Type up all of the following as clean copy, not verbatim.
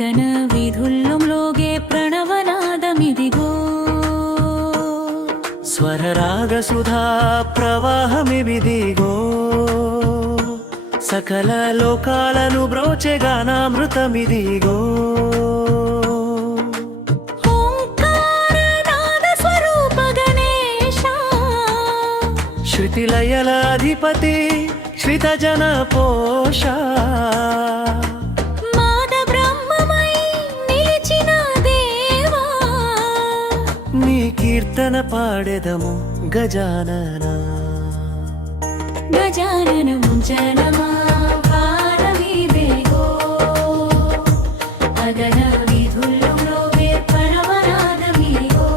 గగన వీధుల్లో మ్రోగే ప్రణవనాదమిదిగో స్వరరాగ సుధా ప్రవాహమిదిగో సకల లోకాలను బ్రోచె గానామృతమిదిగో శృతిలయల అధిపతి శ్రితజన పోష మాద బ్రహ్మమై నిలిచిన దేవా నీ కీర్తన పాడెదము గజానన గజానన ముంచనమా భారమీదేగో అగన వీధుల్లో మ్రోగే ప్రణవనాదమిదిగో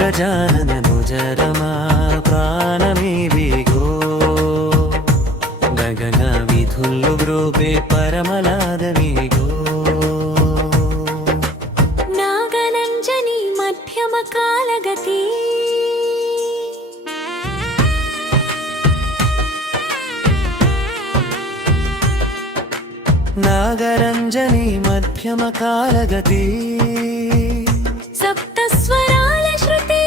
గజాననను జరమా ప్రాణమిదిగో గగన వీధుల్లో మ్రోగే పరమనాదమిదిగో నాగనంజని మధ్యమ కాలగతి నాగరంజని మధ్యమ కాలగతి సప్తస్వరాల శృతి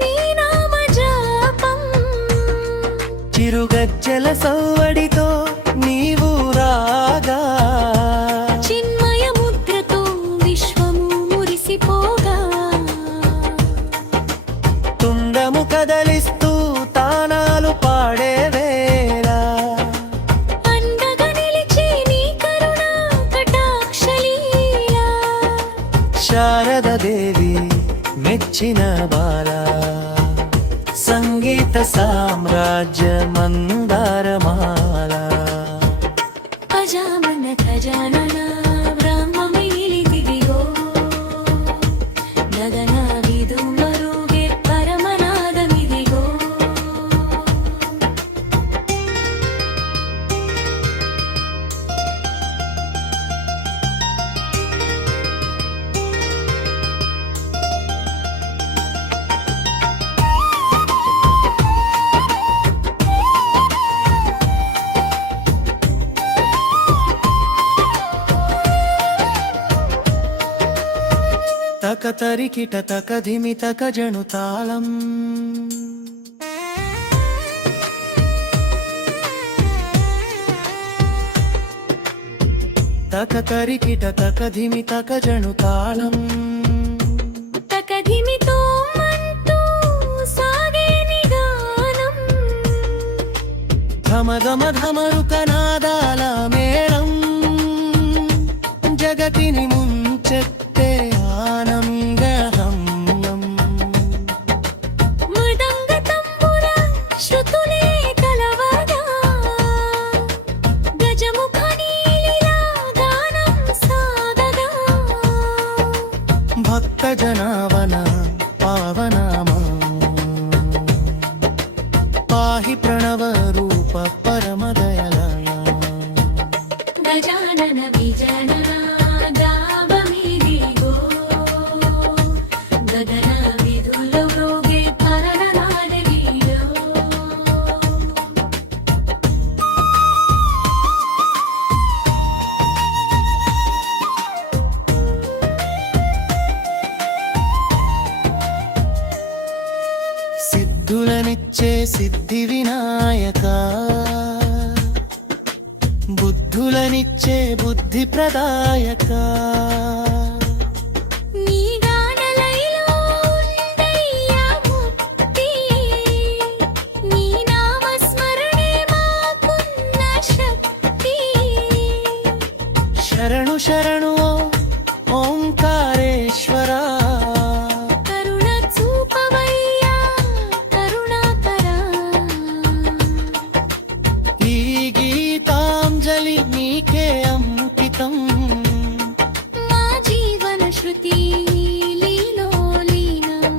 నీ నామ జపం చిరుగజ్జల సవ్వడితో నీవు రాగా చిన్మయ ముద్రతో విశ్వము మురిసిపోగా తుండము కదలిస్తూ తానాలు పాడే వేళ అండగా నిలిచే నీ కరుణ కటాక్షలీల శారద దేవి మెచ్చిన బాల సంగీత సామ్రాజ్య మందారమాల అజామన ఖజానన బ్రహ్మమిలిదిగో గగన వీధుల్లో మ్రోగే పరమనాదమిదిగో తక తరికిట తక ధిమి తక జను తాళం తక తరికిట తక ధిమి తక జను తాళం తకధిమితో మంటూ సాగే నీ గానం ధమ గమ ధమరుక నాదాల మేళం జగతిని ముంచెత్తే ఆనందహమ్యం మృదంగ తంబుర శృతులే కలవగా గజముఖ నీలిలా గానం సాగగా భక్త జనావన పావనామా పాహి ప్రణవ రూప పరమదయల గజానన విజనన గావమిదిగో గగన వీధుల్లో మ్రోగే పరమనాదమిదిగో సిద్ధులనిచ్చే సిద్ధి వినాయక బుద్ధులనిచ్చే బుద్ధి ప్రదాయక నీ గానలయలో ఉందయ్యా ముక్తి నీ నామస్మరణే మాకున్న శక్తి శరణు శరణు ఓంకారేశ్వర కరుణ చూపవయ్యా కరుణాకరా ఈ గీతాంజలి నీకే అంకితం మా జీవన శృతి లీలో లీనం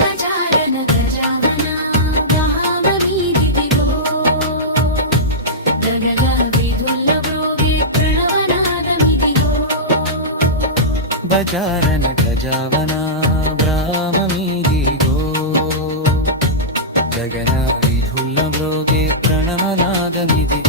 గజానన గజావన గావమిదిగో గగన వీధుల్లో మ్రోగే ప్రణవనాదమిదిగో బజారన గజావన బ్రాహ్మమీదిగో గగన వీధుల్ల మ్రోగే ప్రణవనాదమిదిగో